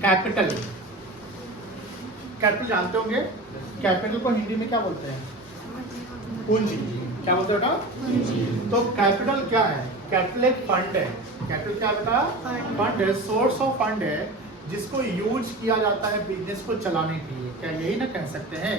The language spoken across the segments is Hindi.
कैपिटल, कैपिटल जानते होंगे, कैपिटल को हिंदी में क्या बोलते हैं? पूंजी। क्या बोलते हो बेटा? तो कैपिटल क्या है? कैपिटल एक फंड है। कैपिटल क्या बेटा? फंड है, सोर्स ऑफ फंड है जिसको यूज किया जाता है बिजनेस को चलाने के लिए। क्या यही ना कह सकते हैं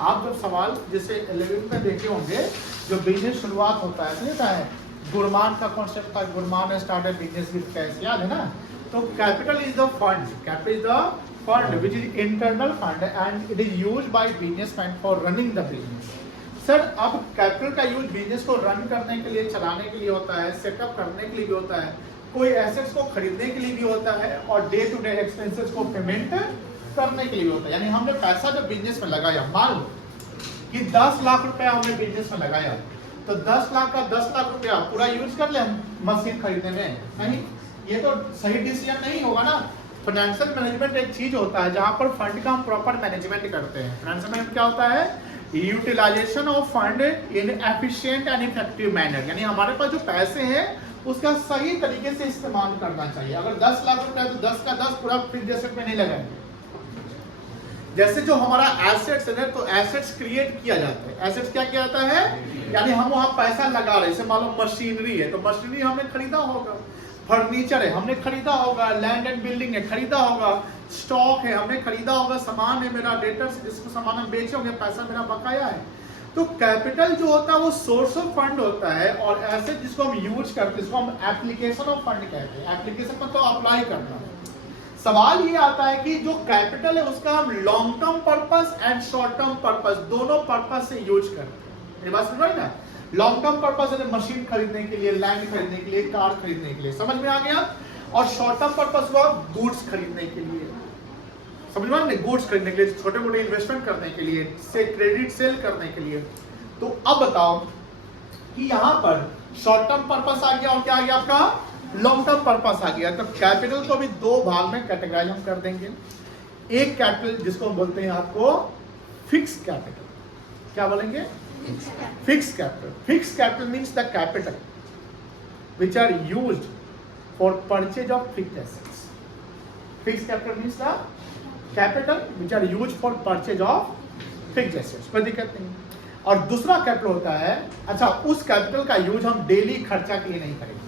आप? जब सवाल जैसे 11th में देखे होंगे, जो बिजनेस शुरुआत होता है तो है गुरमान का कॉन्सेप्ट था, Gurman started business with cash, याद है ना? तो capital is the fund, capital is the fund which is internal fund and it is used by businessman for running the business. Sir अब कैपिटल का यूज बिजनेस को रन करने के लिए, चलाने के लिए होता है, सेटअप करने के लिए भी होता है, कोई एसेट्स को खरीदने के लिए भी होता है और डे टू डे एक्सपेंसेस को पेमेंट करने के लिए भी होता है। यानी हमने पैसा जब बिजनेस में लगाया, मान लो कि 10 लाख रुपया हमने बिजनेस में लगाया, तो 10 लाख का 10 लाख रुपया पूरा यूज कर ले हम मशीन खरीदने में? नहीं, ये तो सही डिसीजन नहीं होगा ना। फाइनेंशियल मैनेजमेंट एक चीज होता है जहां पर फंड का हम प्रॉपर मैनेजमेंट करते हैं। फाइनेंशियल मैनेजमेंट क्या होता है? Utilisation of fund in efficient and effective manner, यानी हमारे पास जो पैसे हैं उसका सही तरीके से इस्तेमाल करना चाहिए। अगर 10 लाख रुपया तो 10 का 10 पूरा फिक्स्ड एसेट में नहीं लगाएंगे। जैसे जो हमारा एसेट्स है तो एसेट्स क्रिएट किया जाता है। एसेट्स क्या किया जाता है? यानी हम वहां पैसा लगा रहे हैं। जैसे मान लो मशीनरी है तो मशीनरी हमने खरीदा होगा, फर्नीचर है हमने खरीदा होगा, लैंड एंड बिल्डिंग है खरीदा होगा, स्टॉक है हमने खरीदा होगा, सामान है मेरा, डेटर्स जिसको सामान हम बेचे होंगे, पैसा मेरा बकाया है। तो कैपिटल जो होता है वो सोर्स ऑफ फंड होता है और एसेट जिसको हम यूज करते हैं इसको हम एप्लीकेशन ऑफ फंड कहते हैं। एप्लीकेशन मतलब तो अप्लाई करना। सवाल ये आता है कि जो कैपिटल है उसका हम long term purpose and short term purpose दोनों पर्पस से यूज करते हैं। मेरी बात सुन रहे हैं ना? लॉन्ग टर्म पर्पस है मशीन खरीदने के लिए, लैंड खरीदने के लिए, कार खरीदने के लिए, समझ में आ गया? और शॉर्ट टर्म पर्पस हुआ गुड्स खरीदने के लिए, समझ में आ गया? गुड्स खरीदने के लिए, छोटे मोटे इन्वेस्टमेंट करने के लिए, से क्रेडिट सेल करने के लिए। तो अब बताओ कि यहाँ पर शॉर्ट टर्म पर्पस आ गया और क्या आ गया आपका? लॉन्ग टर्म पर्पस आ गया। तो कैपिटल को भी दो भाग में कैटेगराइज हम कर देंगे। एक कैपिटल जिसको हम बोलते हैं आपको फिक्स कैपिटल। क्या बोलेंगे? Fix capital. Fix capital means the capital which are used for purchase of fixed assets. Fixed capital means the capital which are used for purchase of fixed assets. कोई दिक्कत नहीं। और दूसरा कैपिटल होता है, अच्छा उस कैपिटल का यूज हम डेली खर्चा के लिए नहीं करेंगे।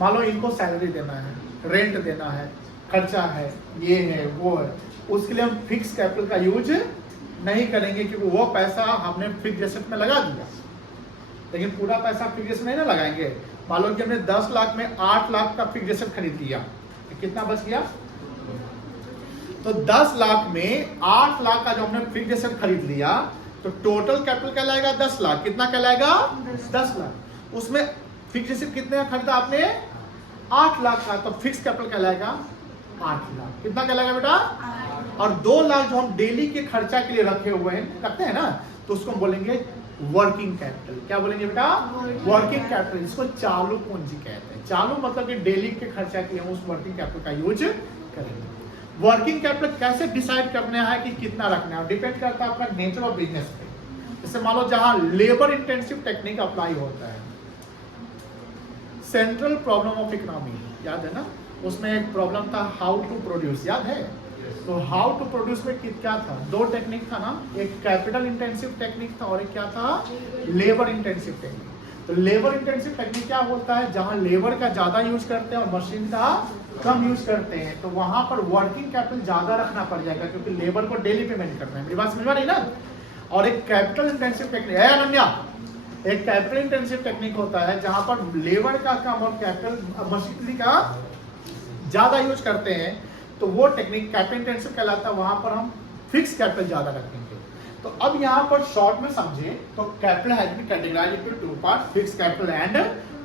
मान लो इनको सैलरी देना है, रेंट देना है, खर्चा है, ये है वो है, उसके लिए हम फिक्स कैपिटल का यूज नहीं करेंगे क्योंकि वो पैसा हमने फिक्स एसेट में लगा दिया। लेकिन पूरा पैसा फिक्स एसेट में नहीं ना लगाएंगे। मान लो कि हमने 10 लाख में 8 लाख का फिक्स एसेट खरीद लिया, तो कितना बच गया? तो 10 लाख में 8 लाख का जो हमने फिक्स एसेट खरीद लिया तो टोटल कैपिटल कहलाएगा 10 लाख। कितना कहलाएगा? 10 लाख। उसमें फिक्स एसेट कितने का खरीदा आपने? 8 लाख का, तो फिक्स कैपिटल कहलाएगा 8 लाख। कितना कहलाएगा बेटा? और 2 लाख जो हम डेली के खर्चा के लिए रखे हुए हैं, रखते हैं ना, तो उसको हम बोलेंगे वर्किंग कैपिटल। क्या बोलेंगे बेटा? वर्किंग कैपिटल, जिसको चालू पूंजी कहते हैं। चालू मतलब कि डेली के खर्चा के लिए हम उस वर्किंग कैपिटल का यूज करेंगे। वर्किंग कैपिटल कैसे डिसाइड करना है कि कितना रखना है? डिपेंड करता है आपका नेचर ऑफ बिजनेस पे। जैसे मान लो जहां लेबर इंटेंसिव टेक्निक अप्लाई होता है, सेंट्रल प्रॉब्लम ऑफ इकोनॉमी याद है ना? उसमें एक प्रॉब्लम था हाउ टू प्रोड्यूस, याद है? तो हाउ टू प्रोड्यूस में क्या था? 2 टेक्निक था ना, एक कैपिटल इंटेंसिव टेक्निक था और एक क्या था? Labour intensive technique. तो लेबर इंटेंसिव टेक्निक क्या होता है? जहां लेबर का ज्यादा यूज करते हैं और मशीन का कम यूज करते हैं, तो वहां पर वर्किंग कैपिटल ज्यादा रखना पड़ जाएगा क्योंकि लेबर को डेली पेमेंट करना है। मेरी बात समझ में आ रही ना? और एक कैपिटल इंटेंसिव टेक्निक है अनन्या, एक कैपिटल इंटेंसिव टेक्निक होता है जहां पर लेबर का कम और कैपिटल मशीनरी का ज्यादा यूज करते हैं, तो वो टेक्निक कैपिटल इंटेंसिव कहलाता है। वहां पर हम फिक्स कैपिटल ज्यादा रखेंगे। तो अब यहाँ पर शॉर्ट में समझे तो capital has been categorised into 2 part, fix capital and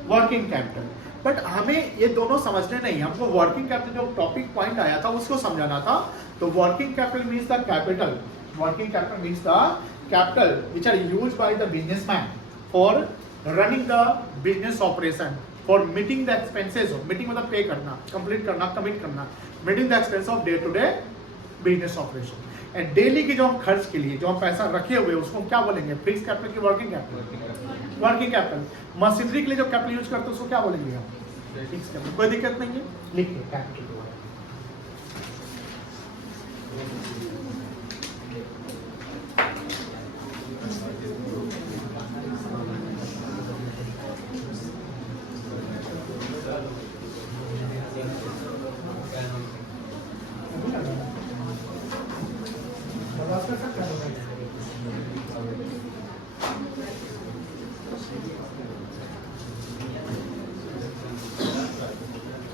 working capital. But हमें ये दोनों समझने नहीं, हमको वर्किंग कैपिटल जो टॉपिक पॉइंट आया था उसको समझाना था। तो working capital means the capital, working capital means the capital which are used by the businessman for running the business operation, for meeting the expenses. Meeting मतलब पे करना, कंप्लीट करना, कमिट करना, meeting the expense of day to day business operation. And daily की जो हम खर्च के लिए जो हम पैसा रखे हुए उसको क्या बोलेंगे? फिक्स कैपिटल की working capital. Working capital. Machinery के लिए जो कैपिटल यूज करते हैं उसको क्या बोलेंगे हम? Fix capital. कोई दिक्कत नहीं है, लिखिए कैपिटल।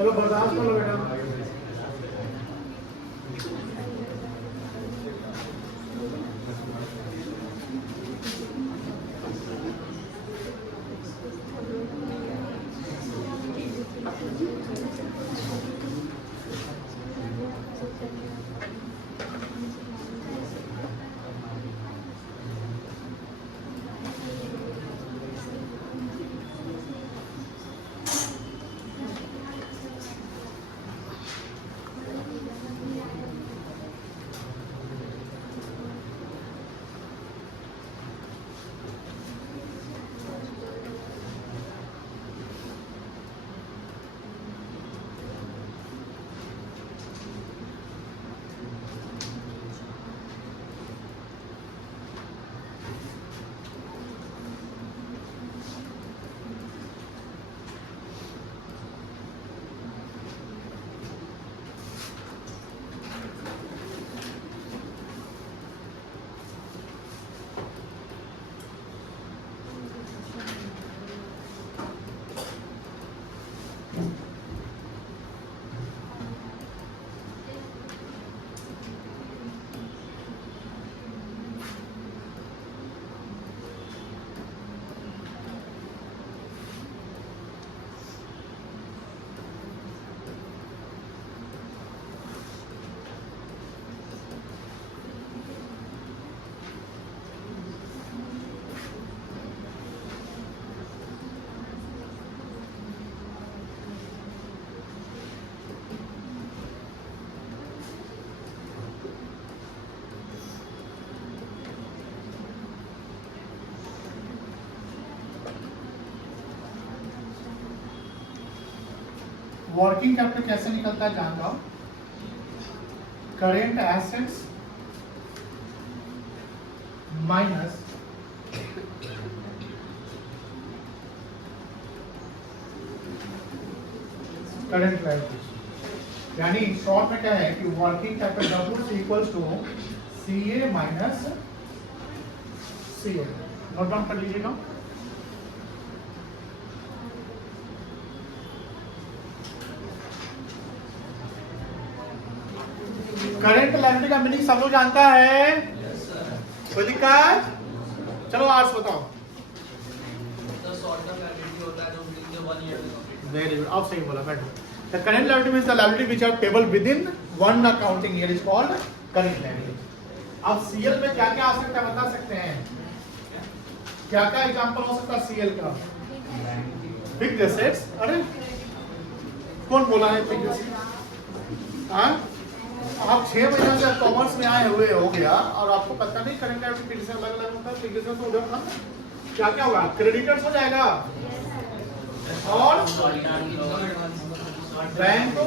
चलो बर्दाश्त कर लो बेटा। वर्किंग कैपिटल कैसे निकलता है जान लो। Current assets minus current liability, यानी शॉर्ट में क्या है कि working capital W equals to CA minus CL। Note down कर लीजिएगा। करंट लायबिलिटी का मीनिंग सब लोग जानता है? कोई दिक्कत? चलो आर्ट्स बताओ। वेरी गुड, आप सही बोला बैठो। The current liability means the liability which are payable within one accounting year is called current liability. अब सीएल में क्या क्या आ सकता है बता सकते हैं? क्या क्या एग्जांपल हो सकता है सीएल का? Fixed assets. अरे कौन बोला है फिक्स्ड एसेट्स? हाँ, आप 6 महीने से कॉमर्स में आए हुए हो गया और आपको पता नहीं करंट लायबिलिटी से अलग अलग होता है। फिक्स्ड एसेट्स हो जाएगा, क्या क्या होगा? क्रेडिटर्स हो जाएगा और बैंक